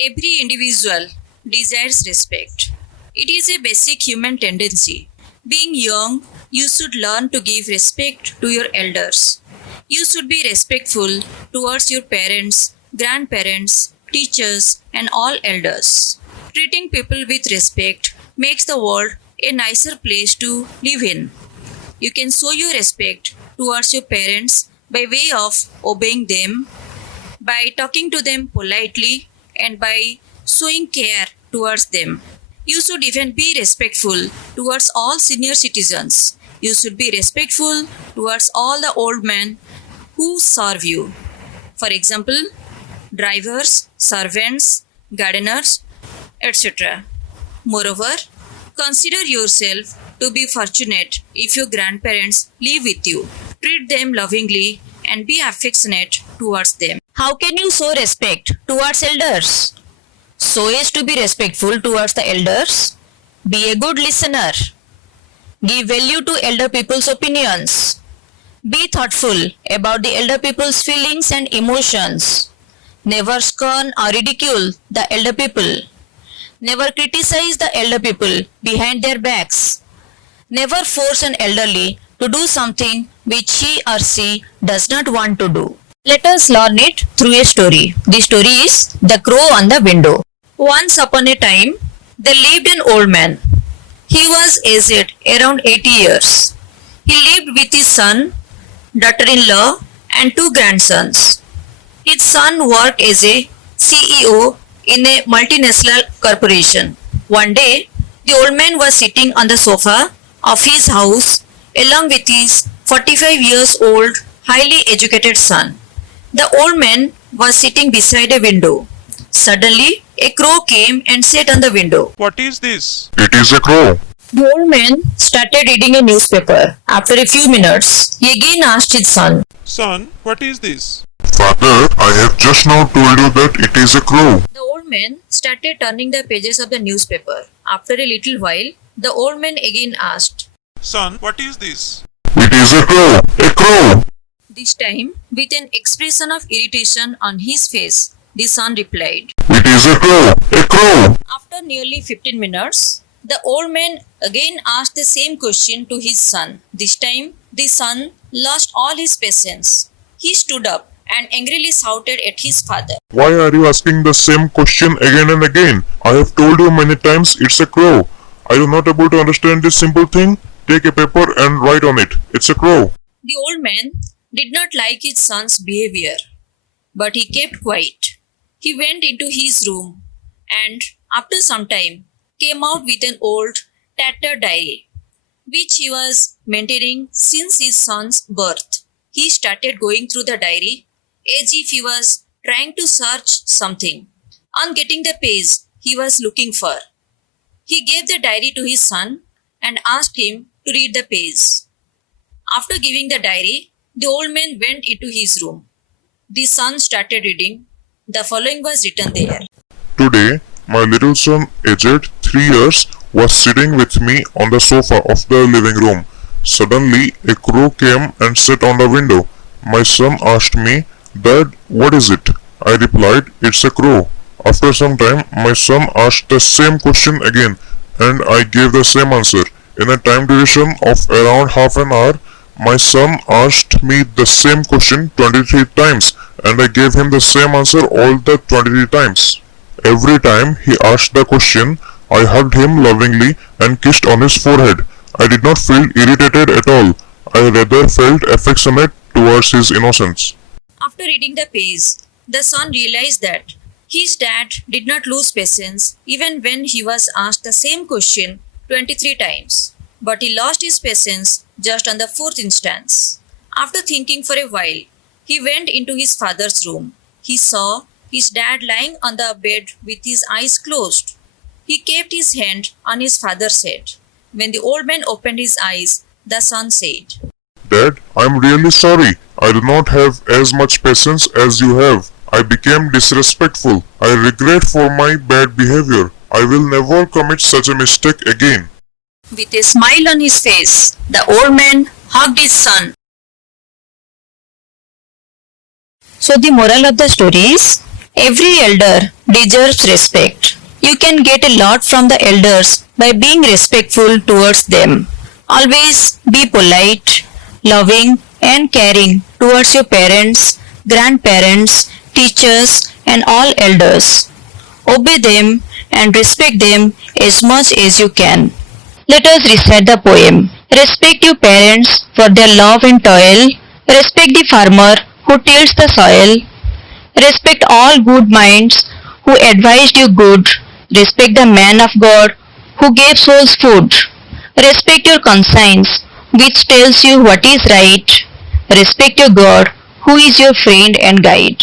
Every individual desires respect. It is a basic human tendency. Being young, you should learn to give respect to your elders. You should be respectful towards your parents, grandparents, teachers, and all elders. Treating people with respect makes the world a nicer place to live in. You can show your respect towards your parents by way of obeying them, by talking to them politely, and by showing care towards them. You should even be respectful towards all senior citizens. You should be respectful towards all the old men who serve you. For example, drivers, servants, gardeners, etc. Moreover, consider yourself to be fortunate if your grandparents live with you. Treat them lovingly and be affectionate towards them. How can you show respect towards elders? So as to be respectful towards the elders, be a good listener. Give value to elder people's opinions. Be thoughtful about the elder people's feelings and emotions. Never scorn or ridicule the elder people. Never criticize the elder people behind their backs. Never force an elderly to do something which he or she does not want to do. Let us learn it through a story. The story is The Crow on the Window. Once upon a time, there lived an old man. He was aged around 80 years. He lived with his son, daughter-in-law, and two grandsons. His son worked as a CEO in a multinational corporation. One day, the old man was sitting on the sofa of his house along with his 45 years old, highly educated son. The old man was sitting beside a window. Suddenly, a crow came and sat on the window. What is this? It is a crow. The old man started reading a newspaper. After a few minutes, he again asked his son, Son, what is this? Father, I have just now told you that it is a crow. The old man started turning the pages of the newspaper. After a little while, the old man again asked, Son, what is this? It is a crow. A crow. This time, with an expression of irritation on his face, the son replied. It is a crow. A crow. After nearly 15 minutes, the old man again asked the same question to his son. This time, the son lost all his patience. He stood up and angrily shouted at his father. Why are you asking the same question again and again? I have told you many times it's a crow. Are you not able to understand this simple thing? Take a paper and write on it. It's a crow. The old man did not like his son's behavior, but he kept quiet. He went into his room and, after some time, came out with an old, tattered diary, which he was maintaining since his son's birth. He started going through the diary as if he was trying to search something. On getting the page he was looking for, he gave the diary to his son and asked him to read the page. After giving the diary, the old man went into his room. The son started reading. The following was written there. Today, my little son, aged 3 years, was sitting with me on the sofa of the living room. Suddenly, a crow came and sat on the window. My son asked me, Dad, what is it? I replied, it's a crow. After some time, my son asked the same question again, and I gave the same answer. In a time duration of around half an hour, my son asked me the same question 23 times, and I gave him the same answer all the 23 times. Every time he asked the question, I hugged him lovingly and kissed on his forehead. I did not feel irritated at all. I rather felt affectionate towards his innocence. After reading the page, the son realized that his dad did not lose patience even when he was asked the same question 23 times, but he lost his patience just on the fourth instance. After thinking for a while, he went into his father's room. He saw his dad lying on the bed with his eyes closed. He kept his hand on his father's head. When the old man opened his eyes, the son said, Dad, I am really sorry. I do not have as much patience as you have. I became disrespectful. I regret for my bad behavior. I will never commit such a mistake again. With a smile on his face, the old man hugged his son So the moral of the story is every elder deserves respect. You can get a lot from the elders by being respectful towards them. Always be polite, loving and caring towards your parents, grandparents, teachers and all elders. Obey them and respect them as much as you can. Let us recite the poem. Respect your parents for their love and toil. Respect the farmer who tills the soil. Respect all good minds who advised you good. Respect the man of God who gave souls food. Respect your conscience which tells you what is right. Respect your God who is your friend and guide.